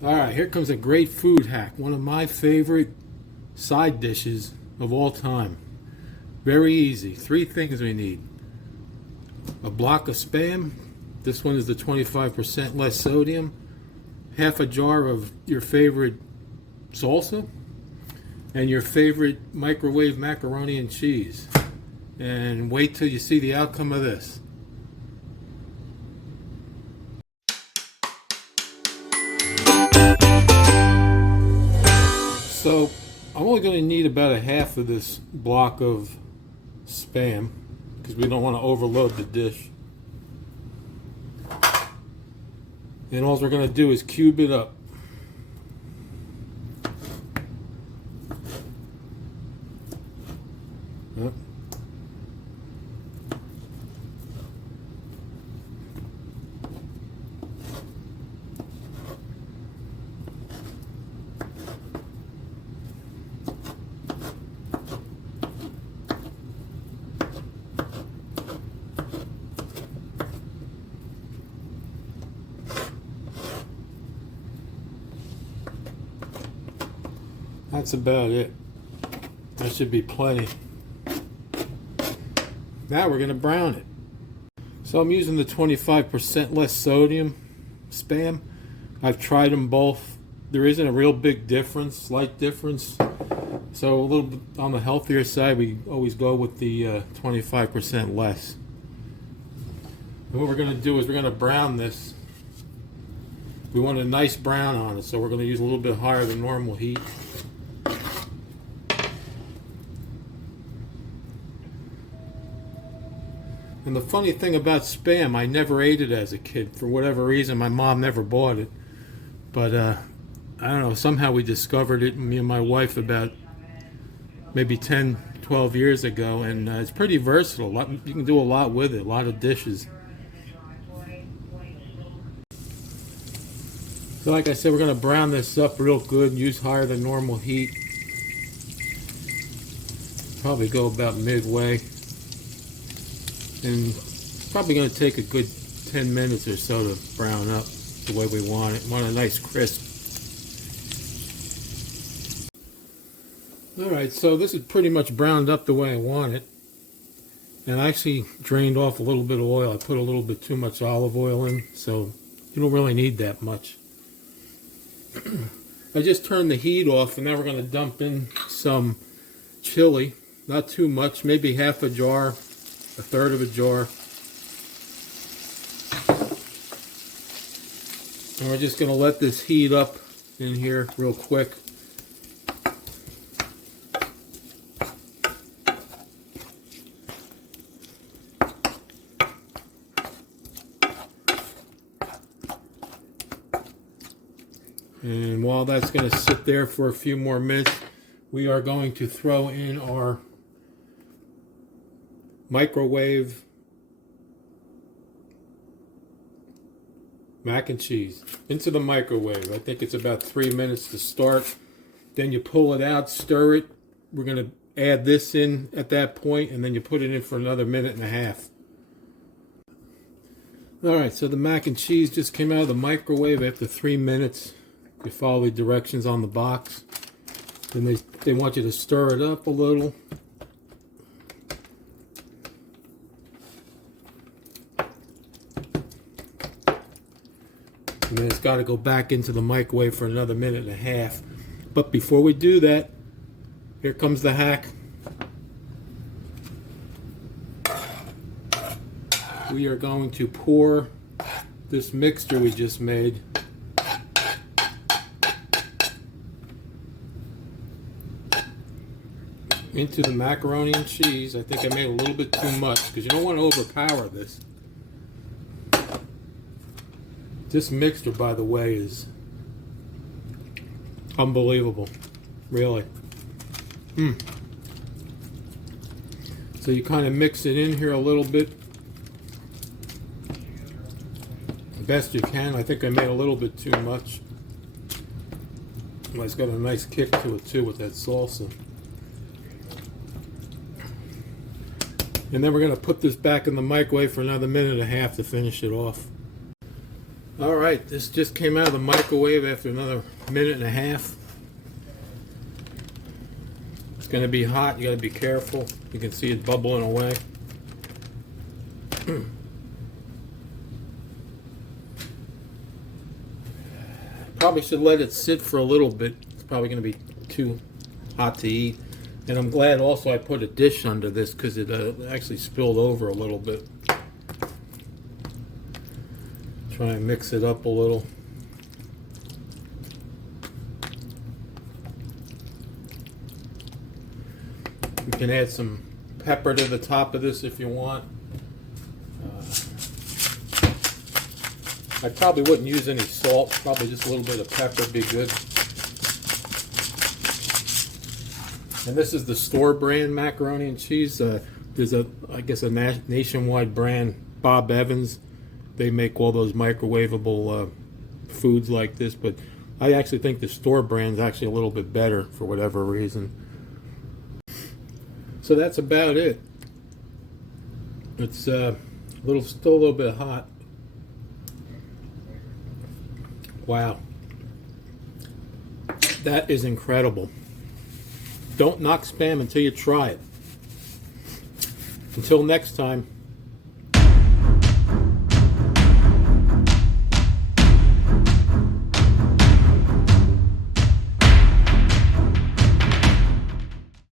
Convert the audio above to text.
Alright, here comes a great food hack. One of my favorite side dishes of all time. Very easy. Three things we need. A block of Spam. This one is the 25% less sodium. Half a jar of your favorite salsa. And your favorite microwave macaroni and cheese. And wait till you see the outcome of this. So I'm only going to need about a half of this block of Spam because we don't want to overload the dish. And all we're going to do is cube it up. Yep. That's about it. That should be plenty. Now we're going to brown it. So I'm using the 25% less sodium Spam. I've tried them both. There isn't a real big difference, slight difference. So a little bit on the healthier side, we always go with the 25% less. And what we're going to do is we're going to brown this. We want a nice brown on it, so we're going to use a little bit higher than normal heat. And the funny thing about Spam, I never ate it as a kid. For whatever reason, my mom never bought it. But I don't know, somehow we discovered it, me and my wife, about maybe 10, 12 years ago. And it's pretty versatile. You can do a lot with it, a lot of dishes. So like I said, we're going to brown this up real good, use higher than normal heat. Probably go about midway. And it's probably going to take a good 10 minutes or so to brown up the way we want it. Want a nice crisp. Alright, so this is pretty much browned up the way I want it. And I actually drained off a little bit of oil. I put a little bit too much olive oil in, so you don't really need that much. I just turned the heat off, and now we're going to dump in some chili. Not too much, maybe half a jar. A third of a jar. And we're just going to let this heat up in here real quick. And while that's going to sit there for a few more minutes, we are going to throw in our microwave mac and cheese into the microwave. I think it's about 3 minutes to start. Then you pull it out, stir it. We're going to add this in at that point, and then you put it in for another minute and a half. Alright, so the mac and cheese just came out of the microwave after 3 minutes. You follow the directions on the box. Then they want you to stir it up a little. And then it's got to go back into the microwave for another minute and a half. But before we do that, here comes the hack. We are going to pour this mixture we just made into the macaroni and cheese. I think I made a little bit too much because you don't want to overpower this. This mixture, by the way, is unbelievable. Really. So you kind of mix it in here a little bit. The best you can. I think I made a little bit too much. Well, it's got a nice kick to it too with that salsa. And then we're going to put this back in the microwave for another minute and a half to finish it off. All right, this just came out of the microwave after another minute and a half. It's going to be hot. You got to be careful. You can see it bubbling away. Probably should let it sit for a little bit. It's probably going to be too hot to eat. And I'm glad also I put a dish under this because it actually spilled over a little bit. Try and mix it up a little. You can add some pepper to the top of this if you want. I probably wouldn't use any salt. Probably just a little bit of pepper would be good. And this is the store brand macaroni and cheese. There's I guess a nationwide brand, Bob Evans. They make all those microwavable foods like this, but I actually think the store brand's actually a little bit better for whatever reason. So that's about it. It's still a little bit hot. Wow. That is incredible. Don't knock Spam until you try it. Until next time.